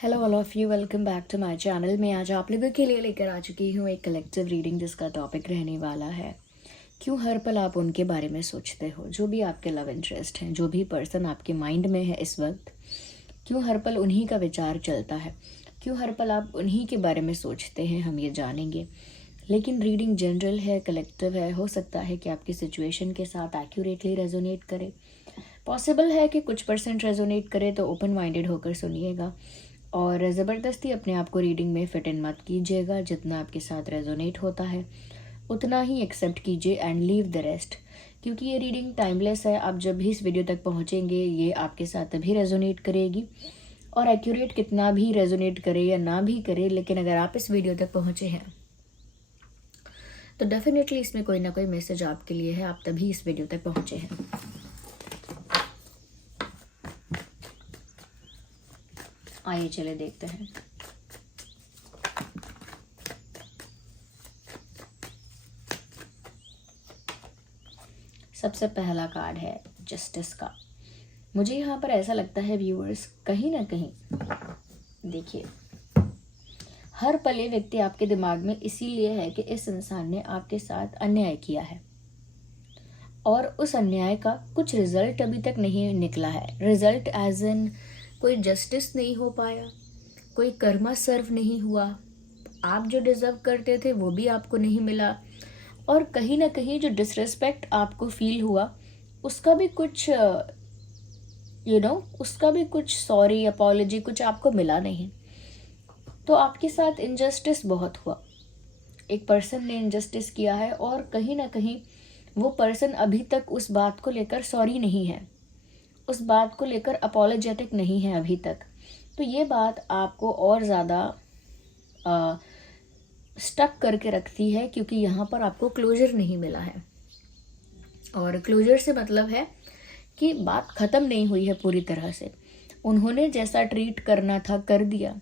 Hello all of you, welcome back to my channel. मैं आज आप लोगों के लिए लेकर आ चुकी हूँ एक कलेक्टिव रीडिंग जिसका टॉपिक रहने वाला है क्यों हर पल आप उनके बारे में सोचते हो। जो भी आपके लव इंटरेस्ट हैं, जो भी पर्सन आपके माइंड में है इस वक्त, क्यों हर पल उन्हीं का विचार चलता है, क्यों हर पल आप उन्हीं के बारे में सोचते हैं, हम ये जानेंगे। लेकिन रीडिंग जनरल है, कलेक्टिव है, हो सकता है कि आपकी सिचुएशन के साथ एक्यूरेटली रेजोनेट करे। पॉसिबल है कि कुछ परसेंट रेजोनेट करे, तो ओपन माइंडेड होकर सुनिएगा और ज़बरदस्ती अपने आप को रीडिंग में फिट इन मत कीजिएगा। जितना आपके साथ रेजोनेट होता है उतना ही एक्सेप्ट कीजिए एंड लीव द रेस्ट, क्योंकि ये रीडिंग टाइमलेस है। आप जब भी इस वीडियो तक पहुँचेंगे ये आपके साथ तभी रेजोनेट करेगी। और एक्यूरेट कितना भी रेजोनेट करे या ना भी करे, लेकिन अगर आप इस वीडियो तक पहुँचे हैं तो डेफिनेटली इसमें कोई ना कोई मैसेज आपके लिए है, आप तभी इस वीडियो तक पहुँचे हैं। आइए चले देखते हैं। सबसे पहला कार्ड है जस्टिस का। मुझे यहाँ पर ऐसा लगता है व्यूअर्स, कहीं ना कहीं देखिए, हर पल ये व्यक्ति आपके दिमाग में इसीलिए है कि इस इंसान ने आपके साथ अन्याय किया है और उस अन्याय का कुछ रिजल्ट अभी तक नहीं निकला है। रिजल्ट एज इन कोई जस्टिस नहीं हो पाया, कोई कर्मा सर्व नहीं हुआ, आप जो डिजर्व करते थे वो भी आपको नहीं मिला, और कहीं ना कहीं जो डिसरिस्पेक्ट आपको फील हुआ उसका भी कुछ उसका भी कुछ सॉरी अपॉलॉजी कुछ आपको मिला नहीं। तो आपके साथ इनजस्टिस बहुत हुआ, एक पर्सन ने इनजस्टिस किया है और कहीं ना कहीं वो पर्सन अभी तक उस बात को लेकर सॉरी नहीं है, उस बात को लेकर अपॉलोजेटिक नहीं है अभी तक। तो ये बात आपको और ज़्यादा स्टक करके रखती है, क्योंकि यहाँ पर आपको क्लोजर नहीं मिला है। और क्लोजर से मतलब है कि बात ख़त्म नहीं हुई है पूरी तरह से। उन्होंने जैसा ट्रीट करना था कर दिया,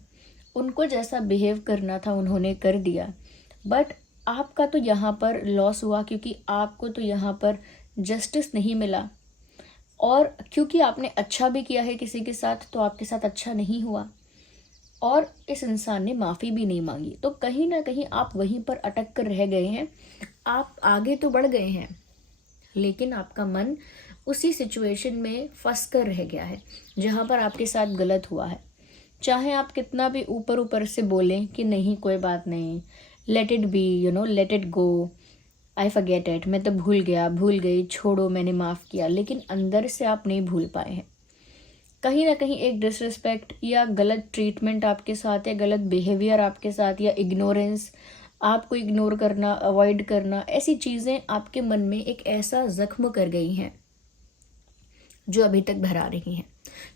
उनको जैसा बिहेव करना था उन्होंने कर दिया, बट आपका तो यहाँ पर लॉस हुआ, क्योंकि आपको तो यहाँ पर जस्टिस नहीं मिला। और क्योंकि आपने अच्छा भी किया है किसी के साथ, तो आपके साथ अच्छा नहीं हुआ और इस इंसान ने माफ़ी भी नहीं मांगी। तो कहीं ना कहीं आप वहीं पर अटक कर रह गए हैं। आप आगे तो बढ़ गए हैं, लेकिन आपका मन उसी सिचुएशन में फंस कर रह गया है जहाँ पर आपके साथ गलत हुआ है। चाहे आप कितना भी ऊपर ऊपर से बोलें कि नहीं कोई बात नहीं, let it be, let it go, I forget it, मैं तो भूल गया, भूल गई, छोड़ो, मैंने माफ़ किया, लेकिन अंदर से आप नहीं भूल पाए हैं। कहीं ना कहीं एक डिसरिस्पेक्ट या गलत ट्रीटमेंट आपके साथ, या गलत बिहेवियर आपके साथ, या इग्नोरेंस, आपको इग्नोर करना, अवॉइड करना, ऐसी चीज़ें आपके मन में एक ऐसा जख्म कर गई हैं जो अभी तक भरा रही हैं,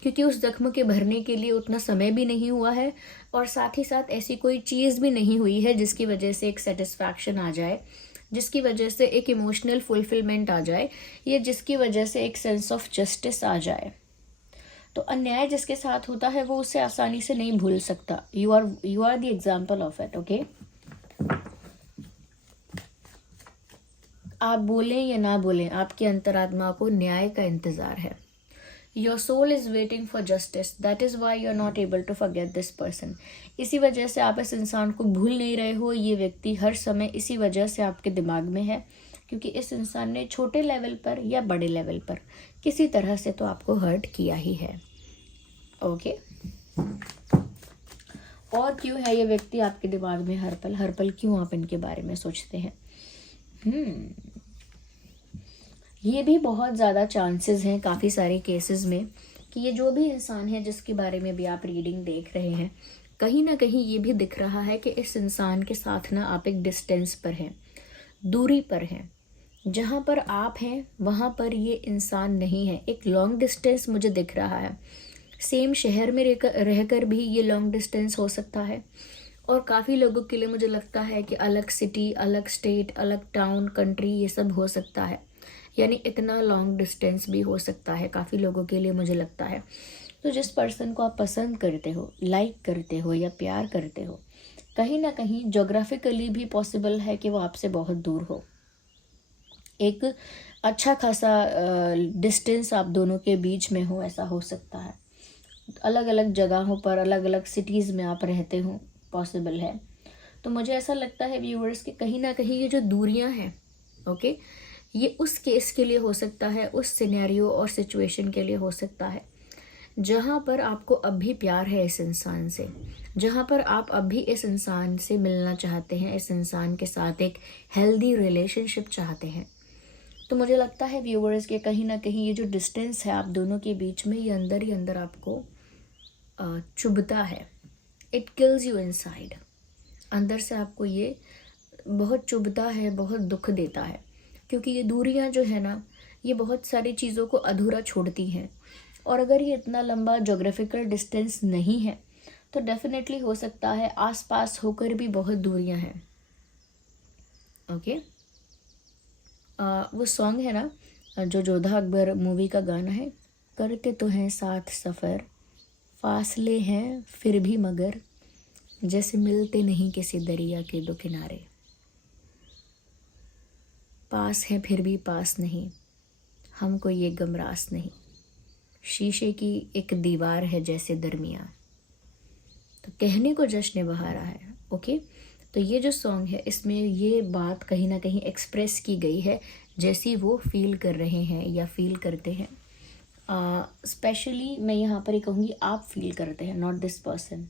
क्योंकि उस जख्म के भरने के लिए उतना समय भी नहीं हुआ है और साथ ही साथ ऐसी कोई चीज़ भी नहीं हुई है जिसकी वजह से एक सेटिस्फैक्शन आ जाए, जिसकी वजह से एक इमोशनल फुलफिलमेंट आ जाए, या जिसकी वजह से एक सेंस ऑफ जस्टिस आ जाए। तो अन्याय जिसके साथ होता है वो उसे आसानी से नहीं भूल सकता। You are the example of it. Okay, आप बोलें या ना बोलें, आपकी अंतरात्मा को न्याय का इंतजार है। Your soul is waiting for justice, that is why you are not able to forget this person. इसी वजह से आप इस इंसान को भूल नहीं रहे हो। ये व्यक्ति हर समय इसी वजह से आपके दिमाग में है, क्योंकि इस इंसान ने छोटे लेवल पर या बड़े लेवल पर किसी तरह से तो आपको हर्ट किया ही है। ओके, और क्यों है ये व्यक्ति आपके दिमाग में हर पल क्यों आप इनके बारे में सोचते हैं? ये भी बहुत ज़्यादा चांसेस हैं काफ़ी सारे केसेस में कि ये जो भी इंसान है जिसके बारे में भी आप रीडिंग देख रहे हैं, कहीं ना कहीं ये भी दिख रहा है कि इस इंसान के साथ ना आप एक डिस्टेंस पर हैं, दूरी पर हैं। जहाँ पर आप हैं वहाँ पर ये इंसान नहीं है। एक लॉन्ग डिस्टेंस मुझे दिख रहा है। सेम शहर में रहकर भी ये लॉन्ग डिस्टेंस हो सकता है, और काफ़ी लोगों के लिए मुझे लगता है कि अलग सिटी, अलग स्टेट, अलग टाउन, कंट्री, ये सब हो सकता है। यानी इतना लॉन्ग डिस्टेंस भी हो सकता है काफ़ी लोगों के लिए, मुझे लगता है। तो जिस पर्सन को आप पसंद करते हो, लाइक करते हो या प्यार करते हो, कहीं ना कहीं जोग्राफिकली भी पॉसिबल है कि वो आपसे बहुत दूर हो। एक अच्छा खासा डिस्टेंस आप दोनों के बीच में हो, ऐसा हो सकता है। अलग अलग जगहों पर, अलग अलग सिटीज़ में आप रहते हो, पॉसिबल है। तो मुझे ऐसा लगता है व्यूअर्स कि कहीं ना कहीं ये जो दूरियां हैं, ओके, ये उस केस के लिए हो सकता है, उस सिनेरियो और सिचुएशन के लिए हो सकता है जहाँ पर आपको अब भी प्यार है इस इंसान से, जहाँ पर आप अब भी इस इंसान से मिलना चाहते हैं, इस इंसान के साथ एक हेल्दी रिलेशनशिप चाहते हैं। तो मुझे लगता है व्यूअर्स के कहीं ना कहीं ये जो डिस्टेंस है आप दोनों के बीच में, ये अंदर ही अंदर आपको चुभता है। It kills you inside. अंदर से आपको ये बहुत चुभता है, बहुत दुख देता है, क्योंकि ये दूरियां जो है ना, ये बहुत सारी चीज़ों को अधूरा छोड़ती हैं। और अगर ये इतना लंबा जोग्राफिकल डिस्टेंस नहीं है तो डेफिनेटली हो सकता है आसपास होकर भी बहुत दूरियां हैं। ओके, वो सॉन्ग है ना जो जोधा अकबर मूवी का गाना है, करते तो हैं साथ सफ़र, फासले हैं फिर भी मगर, जैसे मिलते नहीं किसी दरिया के दो किनारे, पास हैं फिर भी पास नहीं, हमको ये गमरास नहीं, शीशे की एक दीवार है जैसे दरमिया। तो कहने को जश्न बहारा है। ओके, तो ये जो सॉन्ग है इसमें ये बात कहीं ना कहीं एक्सप्रेस की गई है जैसी वो फील कर रहे हैं या फील करते हैं। स्पेशली मैं यहाँ पर ही कहूँगी आप फील करते हैं, नॉट दिस पर्सन,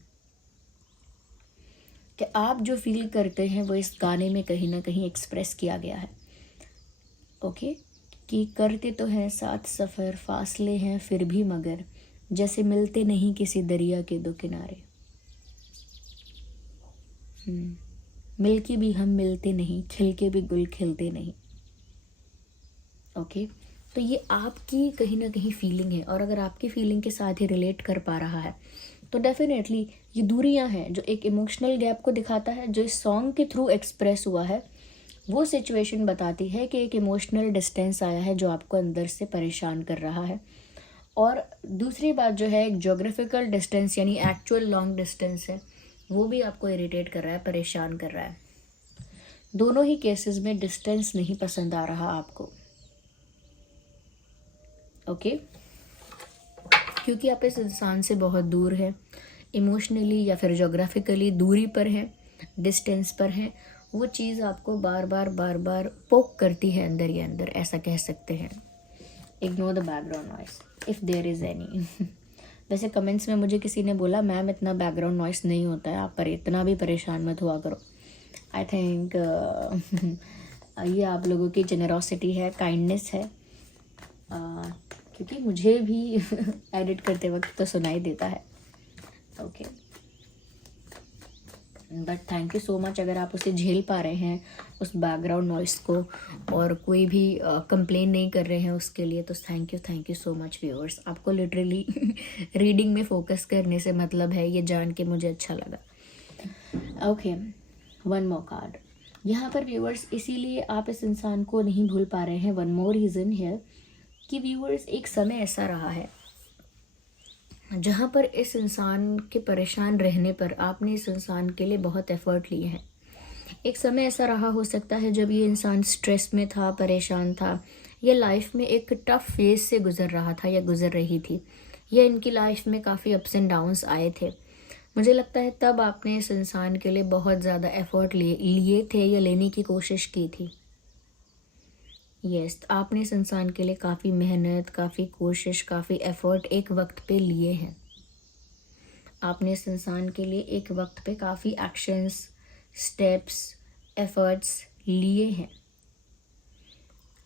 कि आप जो फील करते हैं वो इस गाने में कहीं ना कहीं एक्सप्रेस किया गया है। ओके, कि करते तो हैं साथ सफ़र, फासले हैं फिर भी मगर, जैसे मिलते नहीं किसी दरिया के दो किनारे। मिलके भी हम मिलते नहीं, खिलके भी गुल खिलते नहीं। ओके, तो ये आपकी कहीं ना कहीं फीलिंग है, और अगर आपकी फीलिंग के साथ ही रिलेट कर पा रहा है तो डेफिनेटली ये दूरियां हैं जो एक इमोशनल गैप को दिखाता है, जो इस सॉन्ग के थ्रू एक्सप्रेस हुआ है। वो सिचुएशन बताती है कि एक इमोशनल डिस्टेंस आया है जो आपको अंदर से परेशान कर रहा है। और दूसरी बात जो है, एक जोग्राफिकल डिस्टेंस यानी एक्चुअल लॉन्ग डिस्टेंस है, वो भी आपको इरिटेट कर रहा है, परेशान कर रहा है। दोनों ही केसेस में डिस्टेंस नहीं पसंद आ रहा आपको। ओके, क्योंकि आप इस इंसान से बहुत दूर हैं, इमोशनली या फिर जोग्राफिकली दूरी पर हैं, डिस्टेंस पर हैं। वो चीज़ आपको बार बार पोक करती है अंदर ही अंदर, ऐसा कह सकते हैं। Ignore the background noise if there is any. वैसे कमेंट्स में मुझे किसी ने बोला मैम इतना बैकग्राउंड नॉइस नहीं होता है, आप पर इतना भी परेशान मत हुआ करो। आई थिंक ये आप लोगों की जेनरोसिटी है, काइंडनेस है, क्योंकि मुझे भी एडिट करते वक्त तो सुनाई देता है। Okay, but thank you so much अगर आप उसे झेल पा रहे हैं उस बैकग्राउंड नॉइस को, और कोई भी कंप्लेन नहीं कर रहे हैं उसके लिए, तो thank you so much viewers. आपको लिटरली रीडिंग में फोकस करने से मतलब है, ये जान के मुझे अच्छा लगा। ओके, वन मोर कार्ड यहाँ पर व्यूअर्स, इसीलिए आप इस इंसान को नहीं भूल पा रहे हैं। वन मोर रीज़न है कि व्यूअर्स एक समय ऐसा रहा है जहाँ पर इस इंसान के परेशान रहने पर आपने इस इंसान के लिए बहुत एफर्ट लिए हैं। एक समय ऐसा रहा हो सकता है जब ये इंसान स्ट्रेस में था, परेशान था, या लाइफ में एक टफ फेज से गुजर रहा था या गुजर रही थी, या इनकी लाइफ में काफ़ी अप्स एंड डाउन्स आए थे। मुझे लगता है तब आपने इस इंसान के लिए बहुत ज़्यादा एफर्ट लिए थे या लेने की कोशिश की थी। यस, आपने इस इंसान के लिए काफ़ी मेहनत, काफ़ी कोशिश, काफ़ी एफर्ट एक वक्त पे लिए हैं। आपने इस इंसान के लिए एक वक्त पे काफ़ी एक्शंस, स्टेप्स, एफर्ट्स लिए हैं।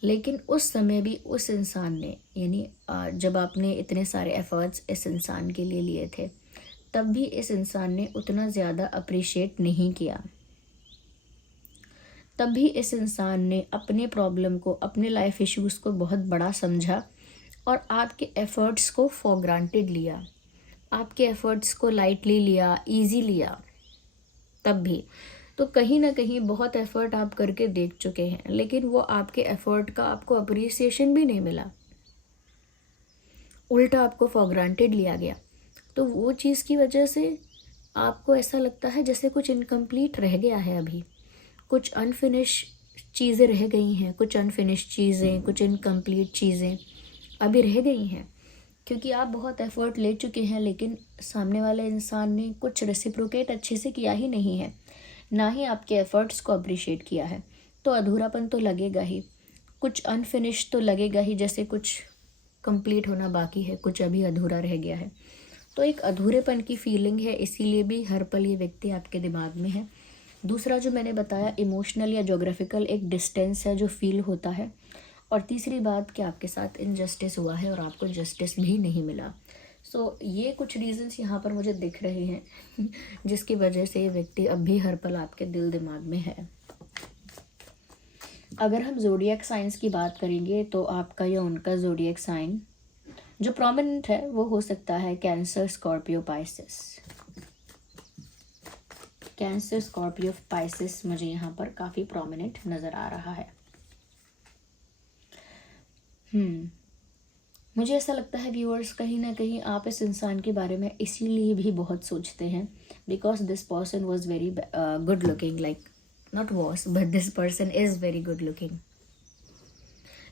लेकिन उस समय भी उस इंसान ने, यानी जब आपने इतने सारे एफर्ट्स इस इंसान के लिए लिए थे, तब भी इस इंसान ने उतना ज़्यादा अप्रिशिएट नहीं किया। तब भी इस इंसान ने अपने प्रॉब्लम को, अपने लाइफ इश्यूज़ को बहुत बड़ा समझा और आपके एफ़र्ट्स को फॉर ग्रांटेड लिया, आपके एफ़र्ट्स को लाइटली लिया, इजी लिया। तब भी तो कहीं ना कहीं बहुत एफ़र्ट आप करके देख चुके हैं, लेकिन वो आपके एफ़र्ट का आपको अप्रिसिएशन भी नहीं मिला, उल्टा आपको फॉर ग्रांटेड लिया गया। तो वो चीज़ की वजह से आपको ऐसा लगता है जैसे कुछ इनकम्प्लीट रह गया है, अभी कुछ अनफिनिश चीज़ें रह गई हैं, कुछ अनफिनिश चीज़ें, कुछ इनकम्प्लीट चीज़ें अभी रह गई हैं। क्योंकि आप बहुत एफर्ट ले चुके हैं, लेकिन सामने वाले इंसान ने कुछ रेसिप्रोकेट अच्छे से किया ही नहीं है, ना ही आपके एफर्ट्स को अप्रिशिएट किया है। तो अधूरापन तो लगेगा ही, कुछ अनफिनिश तो लगेगा ही, जैसे कुछ कंप्लीट होना बाकी है, कुछ अभी अधूरा रह गया है। तो एक अधूरेपन की फीलिंग है, इसीलिए भी हर पल ये व्यक्ति आपके दिमाग में है। दूसरा जो मैंने बताया, इमोशनल या जोग्राफिकल एक डिस्टेंस है जो फील होता है। और तीसरी बात कि आपके साथ इनजस्टिस हुआ है और आपको जस्टिस भी नहीं मिला। ये कुछ रीजंस यहाँ पर मुझे दिख रहे हैं जिसकी वजह से ये व्यक्ति अब भी हर पल आपके दिल दिमाग में है। अगर हम ज़ोडिएक साइंस की बात करेंगे तो आपका या उनका ज़ोडिएक साइन जो प्रोमिनेंट है वो हो सकता है cancer, Scorpio, Pisces. Cancer, Scorpio, Pisces मुझे यहाँ पर काफ़ी प्रोमिनेंट नज़र आ रहा है। मुझे ऐसा लगता है व्यूअर्स, कहीं ना कहीं आप इस इंसान के बारे में इसीलिए भी बहुत सोचते हैं, because this person was very good looking, like not was but this person is very good looking.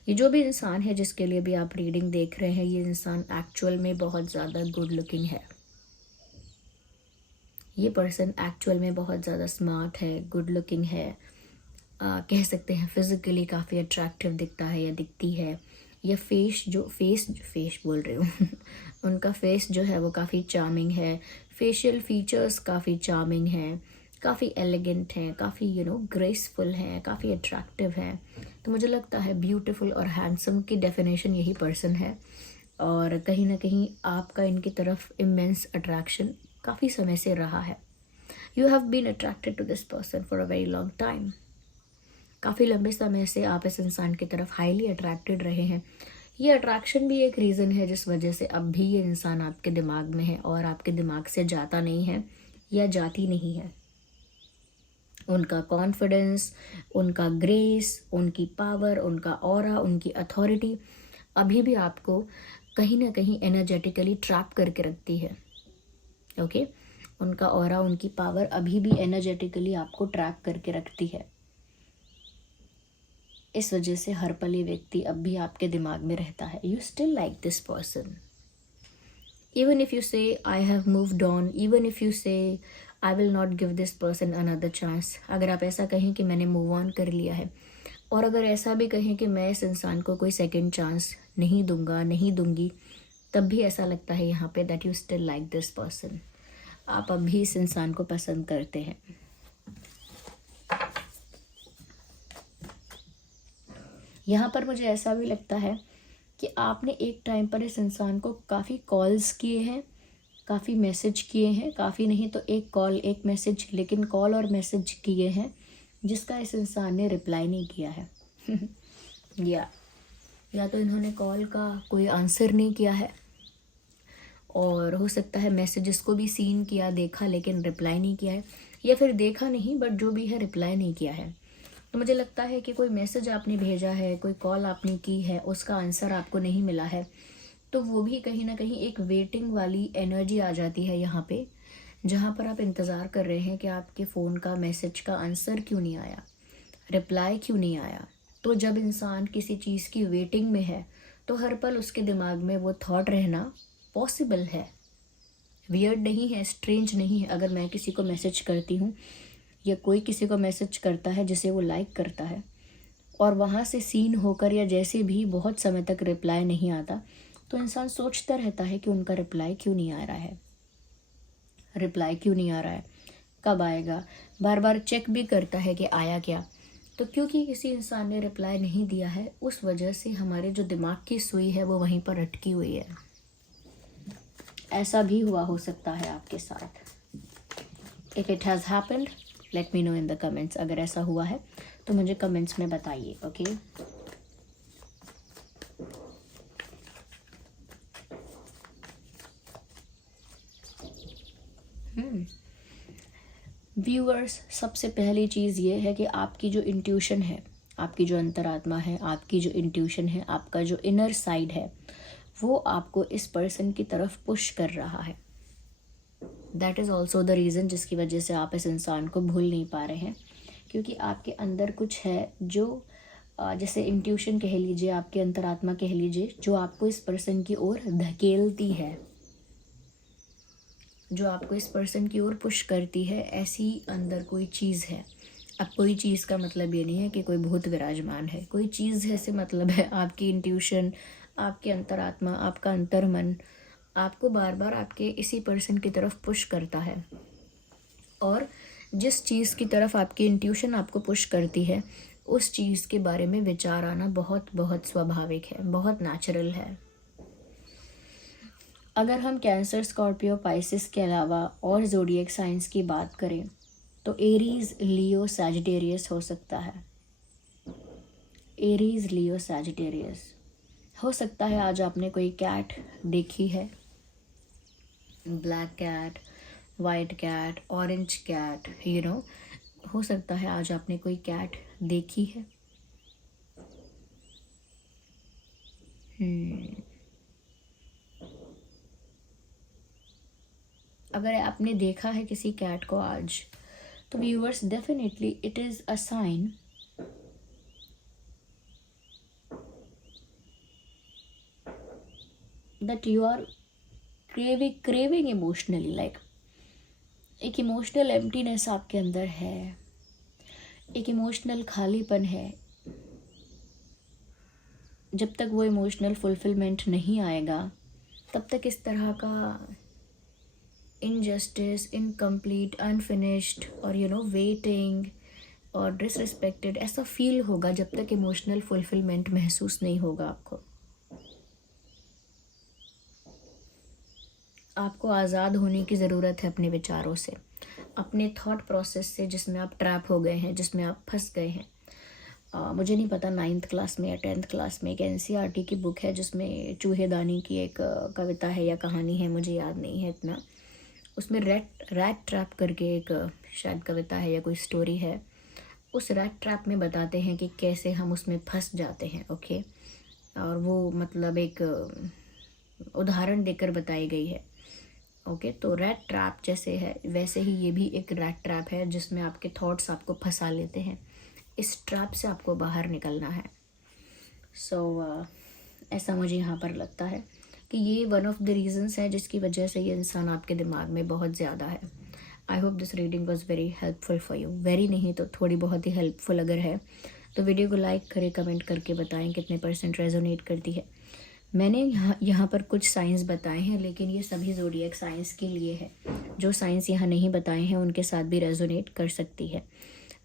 ये जो भी इंसान है जिसके लिए भी आप रीडिंग देख रहे हैं, ये इंसान एक्चुअल में बहुत ज़्यादा गुड लुकिंग है। ये पर्सन एक्चुअल में बहुत ज़्यादा स्मार्ट है, गुड लुकिंग है, कह सकते हैं फिजिकली काफ़ी अट्रैक्टिव दिखता है या दिखती है। या फेस बोल रही हूँ उनका फेस जो है वो काफ़ी चार्मिंग है, फेशियल फीचर्स काफ़ी चार्मिंग है, काफ़ी एलिगेंट हैं, काफ़ी ग्रेसफुल हैं, काफ़ी अट्रैक्टिव हैं। तो मुझे लगता है ब्यूटीफुल और हैंडसम की डेफिनेशन यही पर्सन है। और कहीं ना कहीं आपका इनकी तरफ इमेंस अट्रैक्शन काफ़ी समय से रहा है। You have been attracted to this person for a very long time. काफ़ी लंबे समय से आप इस इंसान की तरफ हाईली अट्रैक्टेड रहे हैं। ये अट्रैक्शन भी एक रीज़न है जिस वजह से अब भी ये इंसान आपके दिमाग में है और आपके दिमाग से जाता नहीं है या जाती नहीं है। उनका कॉन्फिडेंस, उनका ग्रेस, उनकी पावर, उनका ऑरा, उनकी अथॉरिटी अभी भी आपको कहीं ना कहीं एनर्जेटिकली ट्रैप करके रखती है। ओके, उनका ऑरा, उनकी पावर अभी भी एनर्जेटिकली आपको ट्रैप करके रखती है। इस वजह से हर पल ये व्यक्ति अब भी आपके दिमाग में रहता है। You still like this person even if you say I have moved on, even if you say I will not give this person another chance. अगर आप ऐसा कहें कि मैंने मूव ऑन कर लिया है, और अगर ऐसा भी कहें कि मैं इस इंसान को कोई सेकेंड चांस नहीं दूंगा, नहीं दूंगी, तब भी ऐसा लगता है यहाँ पे that you still like this person. आप अब भी इस इंसान को पसंद करते हैं। यहाँ पर मुझे ऐसा भी लगता है कि आपने एक टाइम पर इस इंसान को काफ़ी कॉल्स किए हैं, काफ़ी मैसेज किए हैं, काफ़ी नहीं तो एक कॉल एक मैसेज, लेकिन कॉल और मैसेज किए हैं जिसका इस इंसान ने रिप्लाई नहीं किया है या तो इन्होंने कॉल का कोई आंसर नहीं किया है, और हो सकता है मैसेजेस को भी सीन किया, देखा, लेकिन रिप्लाई नहीं किया है, या फिर देखा नहीं बट जो भी है रिप्लाई नहीं किया है। तो मुझे लगता है कि कोई मैसेज आपने भेजा है, कोई कॉल आपने की है, उसका आंसर आपको नहीं मिला है, तो वो भी कहीं ना कहीं एक वेटिंग वाली एनर्जी आ जाती है यहाँ पे, जहाँ पर आप इंतज़ार कर रहे हैं कि आपके फ़ोन का मैसेज का आंसर क्यों नहीं आया, रिप्लाई क्यों नहीं आया। तो जब इंसान किसी चीज़ की वेटिंग में है तो हर पल उसके दिमाग में वो थॉट रहना पॉसिबल है। वियर्ड नहीं है, स्ट्रेंज नहीं है। अगर मैं किसी को मैसेज करती हूँ या कोई किसी को मैसेज करता है जिसे वो लाइक करता है, और वहाँ से सीन होकर या जैसे भी बहुत समय तक रिप्लाई नहीं आता, तो इंसान सोचता रहता है कि उनका रिप्लाई क्यों नहीं आ रहा है, रिप्लाई क्यों नहीं आ रहा है, कब आएगा। बार बार चेक भी करता है कि आया क्या। तो क्योंकि किसी इंसान ने रिप्लाई नहीं दिया है, उस वजह से हमारे जो दिमाग की सुई है वो वहीं पर अटकी हुई है। ऐसा भी हुआ हो सकता है आपके साथ। If it has happened, let me know in the comments. अगर ऐसा हुआ है तो मुझे कमेंट्स में बताइए। ओके, व्यूअर्स, सबसे पहली चीज़ ये है कि आपकी जो इंट्यूशन है, आपकी जो अंतरात्मा है, आपकी जो इंट्यूशन है, आपका जो इनर साइड है, वो आपको इस पर्सन की तरफ पुश कर रहा है। That is also the reason जिसकी वजह से आप इस इंसान को भूल नहीं पा रहे हैं, क्योंकि आपके अंदर कुछ है जो जैसे इंट्यूशन कह लीजिए, आपके अंतरात्मा कह लीजिए, जो आपको इस पर्सन की ओर धकेलती है, जो आपको इस पर्सन की ओर पुश करती है, ऐसी अंदर कोई चीज़ है। अब कोई चीज़ का मतलब ये नहीं है कि कोई भूत विराजमान है, कोई चीज़ है से मतलब है आपकी इंट्यूशन, आपके अंतरात्मा, आपका अंतर्मन आपको बार बार आपके इसी पर्सन की तरफ पुश करता है। और जिस चीज़ की तरफ आपकी इंट्यूशन आपको पुश करती है, उस चीज़ के बारे में विचार आना बहुत बहुत स्वाभाविक है, बहुत नेचुरल है। अगर हम कैंसर, स्कॉर्पियो, पाइसिस के अलावा और ज़ोडिएक साइंस की बात करें तो एरीज, लियो, सैजिटेरियस हो सकता है। एरीज, लियो, सैजिटेरियस हो सकता है। आज आपने कोई कैट देखी है, black cat, white cat, orange cat, हो सकता है आज आपने कोई कैट देखी है। अगर आपने देखा है किसी कैट को आज, तो viewers, definitely it is a sign that you are craving emotionally, like एक इमोशनल एम्प्टीनेस आपके अंदर है, एक इमोशनल खालीपन है। जब तक वो इमोशनल फुलफिलमेंट नहीं आएगा, तब तक इस तरह का इनजस्टिस, इनकम्प्लीट, अनफिनिश्ड और वेटिंग और डिसरिस्पेक्टेड ऐसा फील होगा, जब तक इमोशनल फुलफिलमेंट महसूस नहीं होगा आपको। आपको आज़ाद होने की ज़रूरत है अपने विचारों से, अपने थॉट प्रोसेस से, जिसमें आप ट्रैप हो गए हैं, जिसमें आप फंस गए हैं। मुझे नहीं पता 9th क्लास में या 10th क्लास में एक NCERT की बुक है जिसमें चूहेदानी की एक कविता है या कहानी है, मुझे याद नहीं है इतना। उसमें रैट ट्रैप करके एक शायद कविता है या कोई स्टोरी है। उस रैट ट्रैप में बताते हैं कि कैसे हम उसमें फंस जाते हैं। ओके, और वो मतलब एक उदाहरण देकर बताई गई है। ओके, तो रैट ट्रैप जैसे है, वैसे ही ये भी एक रैट ट्रैप है जिसमें आपके थॉट्स आपको फंसा लेते हैं। इस ट्रैप से आपको बाहर निकलना है। ऐसा मुझे यहाँ पर लगता है कि ये वन ऑफ द रीजंस है जिसकी वजह से ये इंसान आपके दिमाग में बहुत ज़्यादा है। I hope this reading was very helpful for you. Very नहीं तो थोड़ी बहुत ही हेल्पफुल अगर है तो वीडियो को लाइक करें, कमेंट करके बताएं कितने % रेजोनेट करती है। मैंने यहाँ पर कुछ साइंस बताए हैं, लेकिन ये सभी ज़ोडिएक साइंस के लिए है। जो साइंस यहाँ नहीं बताए हैं उनके साथ भी रेजोनेट कर सकती है।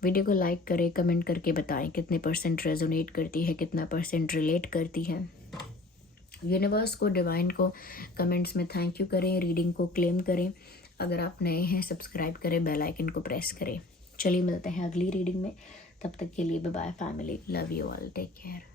वीडियो को लाइक करें, कमेंट करके बताएं कितने % रेजोनेट करती है, कितना % रिलेट करती है। यूनिवर्स को, डिवाइन को कमेंट्स में थैंक यू करें, रीडिंग को क्लेम करें। अगर आप नए हैं सब्सक्राइब करें, बेल आइकन को प्रेस करें। चलिए मिलते हैं अगली रीडिंग में, तब तक के लिए bye bye family, love you all, take care.